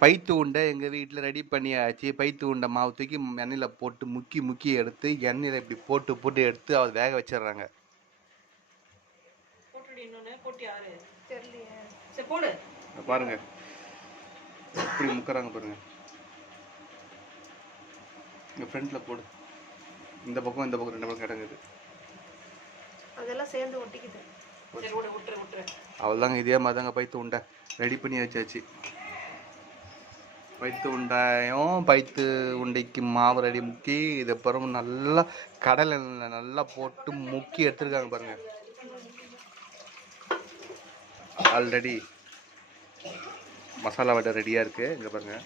பைத்து உண்டை எங்கள் வீட்டில் ரெடி பண்ணியாச்சு. பைத்து உண்டை மாவு தூக்கி எண்ணெயில் போட்டு முக்கி முக்கி எடுத்து எண்ணெயில் இப்படி போட்டு போட்டு எடுத்து அவர் வேக வச்சிடுறாங்க. பாருங்க. இப்படி முக்கறாங்க பாருங்க. இங்க ஃப்ரண்ட்ல போடு. இந்த பக்கம் இந்த பக்கம் ரெண்டு பக்கம் கிடங்குது அதெல்லாம் சேர்ந்து ஒட்டிக்குது. அவ்வளோதாங்க இதே மாதிரி தாங்க பைத்து உண்டை. ரெடி பண்ணி வச்சாச்சு. பைத்து உண்டாயும் பைத்து உண்டைக்கு மாவு ரெடி முக்கி இது நல்லா கடலை நல்லா போட்டு முக்கி எடுத்துருக்காங்க பாருங்க. ஆல்ரெடி மசாலா வடை ரெடியாக இருக்குது இங்கே பாருங்கள்